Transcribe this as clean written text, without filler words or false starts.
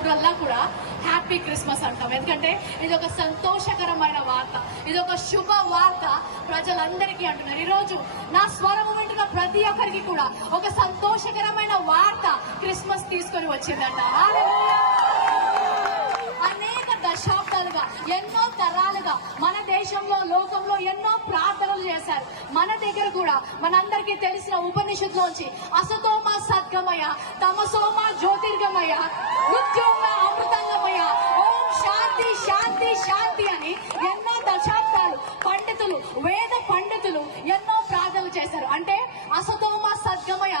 వచ్చినప్పుడల్లా కూడా happy Christmas అంటాం. ఎందుకంటే ఇది ఒక సంతోషకరమైన వార్త, ఇది ఒక శుభ వార్త ప్రజలందరికీ అంటున్నారు. ఈరోజు నా స్వరము వింటున్న ప్రతి ఒక్కరికి కూడా ఒక సంతోషకరమైన వార్త క్రిస్మస్ తీసుకొని వచ్చిందంట. అనేక దశాబ్దాలుగా, ఎన్నో తరాలుగా మన దేశంలో, లోకంలో ఎన్నో ప్రార్థనలు చేశారు. మన దగ్గర కూడా మనందరికీ తెలిసిన ఉపనిషత్తులోంచి అసతోమ సద్గమయ, తమసోమ జ్యోతిర్గమయ, మృత్యోమ అమృతంగమయ, ఓం శాంతి శాంతి శాంతి అని ఎన్నో దశాబ్దాలు పండితులు, వేద పండితులు ఎన్నో ప్రార్థనలు చేశారు. అంటే అసతోమ సద్గమయ,